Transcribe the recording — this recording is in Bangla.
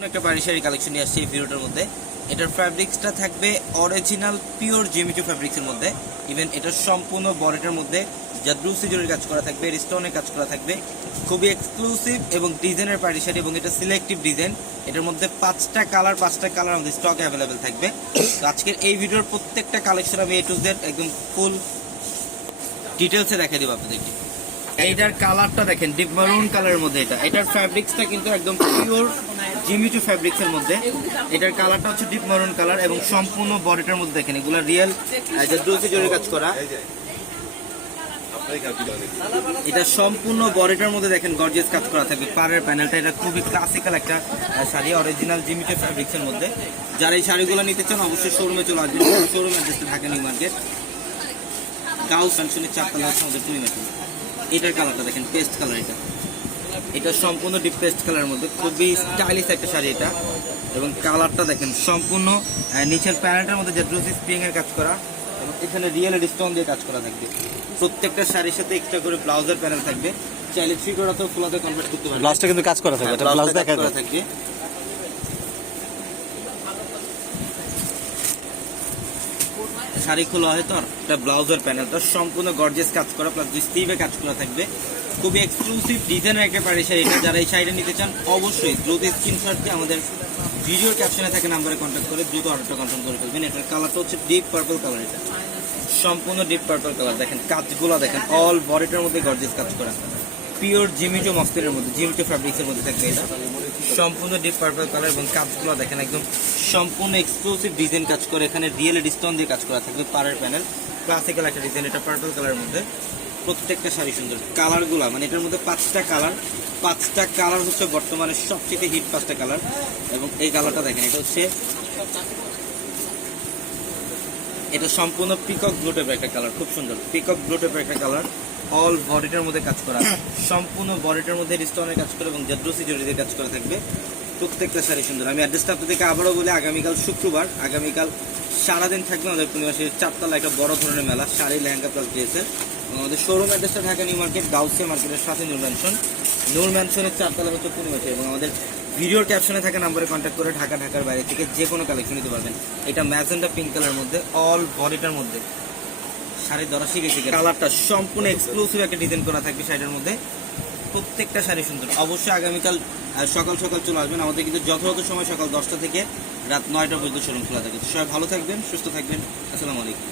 নতুন একটা বাড়ি শাড়ি কালেকশন নিয়ে আসছে এই ভিডিওটার মধ্যে। এটার ফ্যাব্রিক্সটা থাকবে অরিজিনাল পিওর জিমিচু ফ্যাব্রিক্সের মধ্যে। ইভেন এটার সম্পূর্ণ বডিটার মধ্যে জাদ্রু সিজুরের কাজ করা থাকবে স্টোনের কাজ করা থাকবে। খুবই এক্সক্লুসিভ এবং ডিজাইনের পার্টি শাড়ি এবং এটা সিলেক্টিভ ডিজাইন এটার মধ্যে পাঁচটা কালার পাঁচটা কালার আমাদের স্টকে অ্যাভেলেবেল থাকবে। তো আজকের এই ভিডিওর প্রত্যেকটা কালেকশন আমি এ টু জেড একদম ফুল ডিটেলসে দেখে দেবো আপনাদেরকে। এইটার কালারটা দেখেন ডিপ মারুন কালারের মধ্যে এটা। এটার ফ্যাব্রিক্সটা কিন্তু একদম পিওর জিমিচু ফ্যাব্রিক্স এর মধ্যে। এটার কালারটা হচ্ছে ডিপ মারুন কালার এবং সম্পূর্ণ বডিটার মধ্যে দেখেন এগুলো রিয়েল ডোসি জরি কাজ করা। এটা সম্পূর্ণ বডিটার মধ্যে দেখেন গর্জিয়াস কাজ করা থাকবে। পাড়ের প্যানেলটা এটা খুবই ক্লাসিক্যাল একটা শাড়ি অরিজিনাল জিমিচু ফ্যাব্রিক্স এর মধ্যে। যারা এই শাড়িগুলো নিতে চান অবশ্যই শোরুমে চলে আসবেন। শোরুম অ্যাড্রেসটা ঢাকা নিউ মার্কেট গাউস ফাংশনের চারতলা হচ্ছে আমাদের টুই এটার কালারটা দেখেন পেস্ট কালার এটা। এটা সম্পূর্ণ ডিপ পেস্ট কালারের মধ্যে খুবই স্টাইলিশ একটা শাড়ি এটা। এবং কালারটা দেখেন সম্পূর্ণ নিচের প্যানেলটার মধ্যে যে ড্রুসি স্প্রিং এর কাজ করা এবং এখানে রিয়েল স্টোন দিয়ে কাজ করা থাকবে। প্রত্যেকটা শাড়ির সাথে এক্সট্রা করে ব্লাউজের প্যানেল থাকবে। চাইলে থ্রি কোটাতেও ফুলাতে কনভার্ট করতে পারবেন। ব্লাউজটা কিন্তু কাজ করা থাকবে এটা ব্লাউজ দেখা কাজ থাকবে। শাড়ি খোলা হয় তো, আর এটা ব্লাউজের প্যানেলটা সম্পূর্ণ গর্জিয়াস কাজ করা প্লাস স্টিভে কাজ করা থাকবে। খুবই এক্সক্লুসিভ ডিজাইনের একটা পাড়ি শাড়ি এটা যারা এই শাড়িটা নিতে চান, অবশ্যই দ্রুত স্ক্রিনশট দিয়ে আমাদের ভিডিও ক্যাপশনে থাকে নাম্বারে কন্ট্যাক্ট করে দ্রুত অর্ডারটা কনফার্ম করে ফেলবেন। এটার কালারটা হচ্ছে ডিপ পার্পল কালার এটা। সম্পূর্ণ ডিপ পার্পল কালার দেখেন কাজগুলো দেখেন অল বডিটার মধ্যে গর্জিয়াস কাজ করা। পিওর জিমিটো মস্তিনের মধ্যে জিমিটো ফ্যাব্রিক্সের মধ্যে থাকবে এটা। সম্পূর্ণ ডিপ পার্পল কালার এবং কাজগুলো দেখেন একদম সম্পূর্ণ এক্সক্লুসিভ ডিজাইন কাজ করে। এখানে রিয়েল স্টোন দিয়ে কাজ করা থাকবে পাড়ের প্যানেল ক্লাসিক্যাল একটা ডিজাইন এটা পার্পল কালারের মধ্যে। প্রত্যেকটা শাড়ি সুন্দর। কালারগুলো মানে এটার মধ্যে পাঁচটা কালার পাঁচটা কালার হচ্ছে বর্তমানে সবচেয়ে হিট পাঁচটা কালার এবং এই কালারটা দেখেন, এটা হচ্ছে এটা সম্পূর্ণ পিকক ব্লু একটা কালার খুব সুন্দর। পিকক ব্লু একটা কালার অল বডিটার মধ্যে কাজ করা। সম্পূর্ণ বডিটার মধ্যে রিস্টনের কাজ করে এবং জাদ্রুসি জড়িতে কাজ করা থাকবে। প্রত্যেকটা শাড়ি সুন্দর। আমি অ্যাড্রেসটা আপনাদেরকে আবারও বলি, আগামীকাল শুক্রবার, আগামীকাল সারাদিন থাকবে আমাদের পূর্ণিমাসের চারতলা একটা বড় ধরনের মেলা, শাড়ি লেহেঙ্গা প্লাস ড্রেসের আমাদের শোরুম অ্যাড্রেসটা ঢাকা নিউ মার্কেট, গাউসিয়া মার্কেটের সাথে নূর ম্যানশন নূর ম্যানশনের চারতলা হচ্ছে পূর্ণিমাসে এবং আমাদের ভিডিওর ক্যাপশনে থাকা নাম্বারে কন্ট্যাক্ট করে ঢাকা, ঢাকার বাইরে থেকে যে কোনো কালেকশন নিতে পারবেন। এটা ম্যাজেন্ডা পিঙ্ক কালার মধ্যে অল বডিটার মধ্যে। শাড়ি শিখে শিখে কালারটা সম্পূর্ণ এক্সক্লুসিভ একটা ডিজাইন করা থাকবে শাড়িটার মধ্যে। প্রত্যেকটা শাড়ি সুন্দর। অবশ্যই আগামীকাল সকাল সকাল চলে আসবেন। আমাদের কিন্তু যথাযথ সময় সকাল দশটা থেকে রাত নয়টা পর্যন্ত শোরুম খোলা থাকে। সবাই ভালো থাকবেন, সুস্থ থাকবেন। আসসালামু আলাইকুম।